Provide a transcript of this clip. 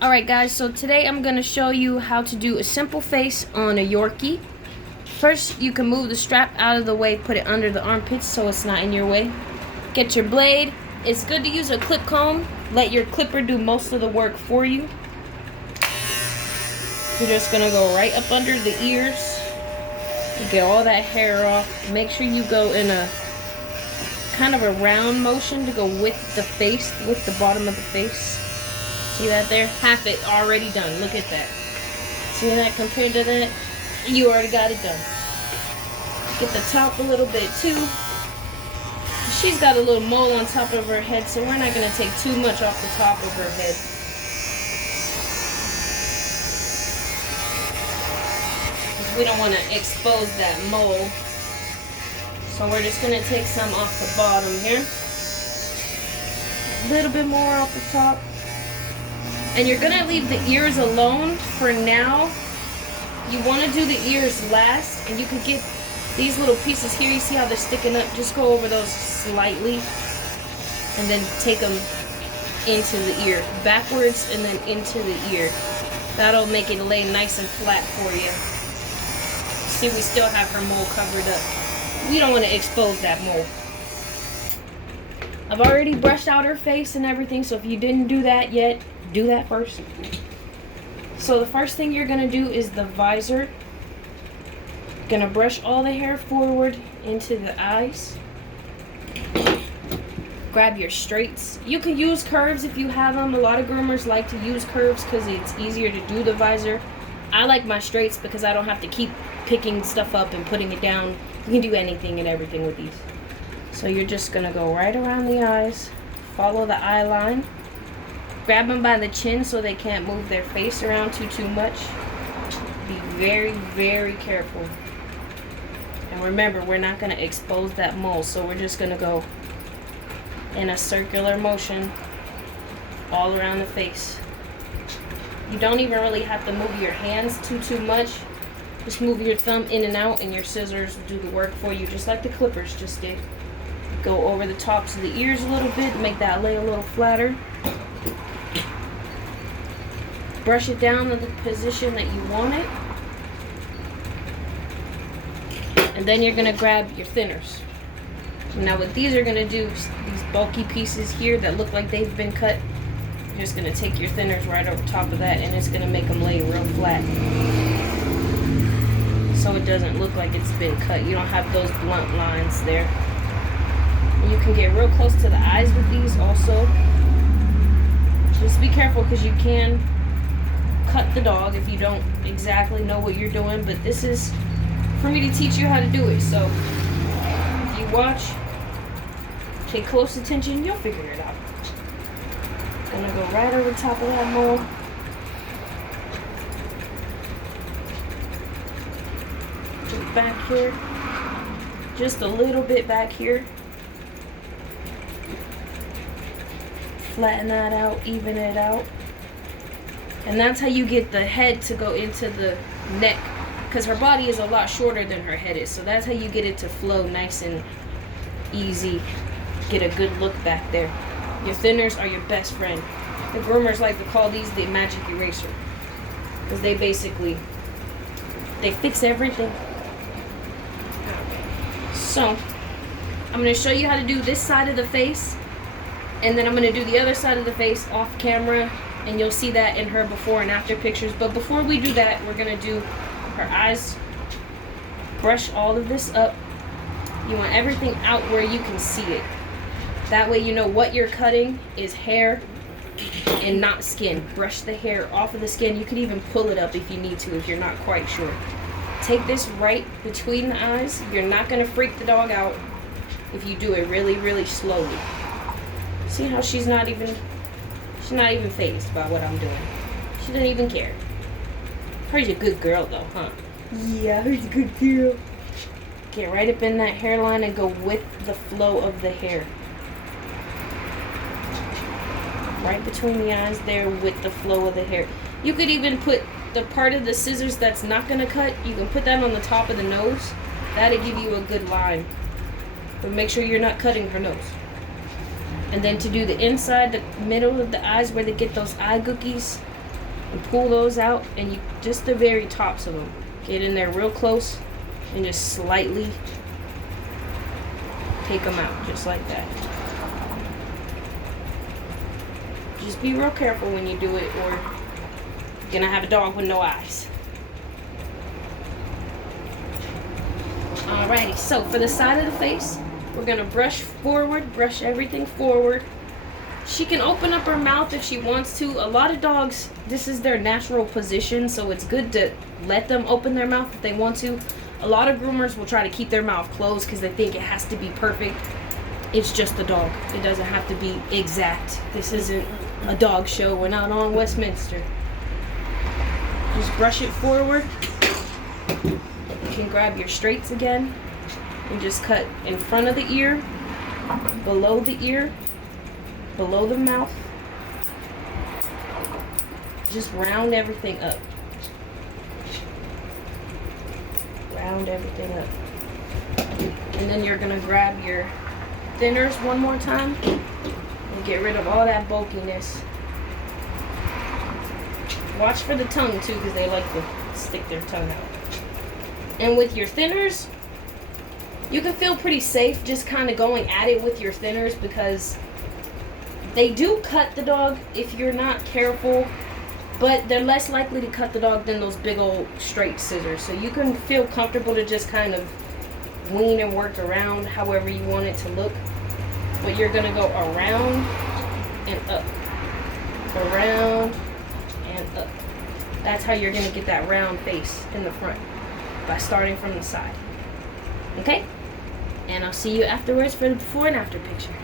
Alright guys, so today I'm going to show you how to do a simple face on a Yorkie. First, you can move the strap out of the way, put it under the armpits so it's not in your way. Get your blade. It's good to use a clip comb. Let your clipper do most of the work for you. You're just going to go right up under the ears. You get all that hair off. Make sure you go in a kind of a round motion to go with the face, with the bottom of the face. See that there? Half it already done. Look at that. See that compared to that? You already got it done. Get the top a little bit too. She's got a little mole on top of her head, so we're not going to take too much off the top of her head. We don't want to expose that mole. So we're just going to take some off the bottom here. A little bit more off the top. And you're going to leave the ears alone for now. You want to do the ears last. And you could get these little pieces here. You see how they're sticking up? Just go over those slightly. And then take them into the ear. Backwards and then into the ear. That'll make it lay nice and flat for you. See, we still have her mole covered up. We don't want to expose that mole. I've already brushed out her face and everything, so if you didn't do that yet, do that first. So the first thing you're going to do is the visor. Going to brush all the hair forward into the eyes. Grab your straights. You can use curves if you have them. A lot of groomers like to use curves because it's easier to do the visor. I like my straights because I don't have to keep picking stuff up and putting it down. You can do anything and everything with these. So you're just going to go right around the eyes. Follow the eye line. Grab them by the chin so they can't move their face around too much. Be very, very careful. And remember, we're not going to expose that mole, so we're just going to go in a circular motion all around the face. You don't even really have to move your hands too much. Just move your thumb in and out and your scissors will do the work for you, just like the clippers just did. Go over the tops of the ears a little bit, make that lay a little flatter. Brush it down to the position that you want it. And then you're going to grab your thinners. Now what these are going to do, these bulky pieces here that look like they've been cut, you're just going to take your thinners right over top of that and it's going to make them lay real flat. So it doesn't look like it's been cut. You don't have those blunt lines there. And you can get real close to the eyes with these also. Just be careful because you can cut the dog if you don't exactly know what you're doing, but this is for me to teach you how to do it. So if you watch, pay close attention, you'll figure it out. Gonna go right over top of that mole. Just back here, just a little bit back here. Flatten that out, even it out. And that's how you get the head to go into the neck, because her body is a lot shorter than her head is. So that's how you get it to flow nice and easy. Get a good look back there. Your thinners are your best friend. The groomers like to call these the magic eraser, because they fix everything. So I'm going to show you how to do this side of the face, and then I'm going to do the other side of the face off camera. And you'll see that in her before and after pictures. But before we do that, we're going to do her eyes. Brush all of this up. You want everything out where you can see it. That way you know what you're cutting is hair and not skin. Brush the hair off of the skin. You could even pull it up if you need to, if you're not quite sure. Take this right between the eyes. You're not going to freak the dog out if you do it really, really slowly. See how she's not even fazed by what I'm doing. She doesn't even care. Her's a good girl though, huh? Yeah, her's a good girl. Get right up in that hairline and go with the flow of the hair. Right between the eyes there with the flow of the hair. You could even put the part of the scissors that's not going to cut, you can put that on the top of the nose. That'll give you a good line. But make sure you're not cutting her nose. And then to do the inside, the middle of the eyes where they get those eye gookies, And pull those out, and you just the very tops of them. Get in there real close and just slightly take them out, just like that. Just be real careful when you do it, or you're gonna have a dog with no eyes. Alrighty, so for the side of the face, we're gonna brush forward, brush everything forward. She can open up her mouth if she wants to. A lot of dogs, this is their natural position, so it's good to let them open their mouth if they want to. A lot of groomers will try to keep their mouth closed because they think it has to be perfect. It's just a dog. It doesn't have to be exact. This isn't a dog show. We're not on Westminster. Just brush it forward. You can grab your straights again and just cut in front of the ear, below the ear, below the mouth. Just round everything up. Round everything up. And then you're gonna grab your thinners one more time and get rid of all that bulkiness. Watch for the tongue too, because they like to stick their tongue out. And with your thinners, you can feel pretty safe just kind of going at it with your thinners, because they do cut the dog if you're not careful, but they're less likely to cut the dog than those big old straight scissors. So you can feel comfortable to just kind of wean and work around however you want it to look. But you're gonna go around and up, around and up. That's how you're gonna get that round face in the front, by starting from the side. Okay? And I'll see you afterwards for the before and after picture.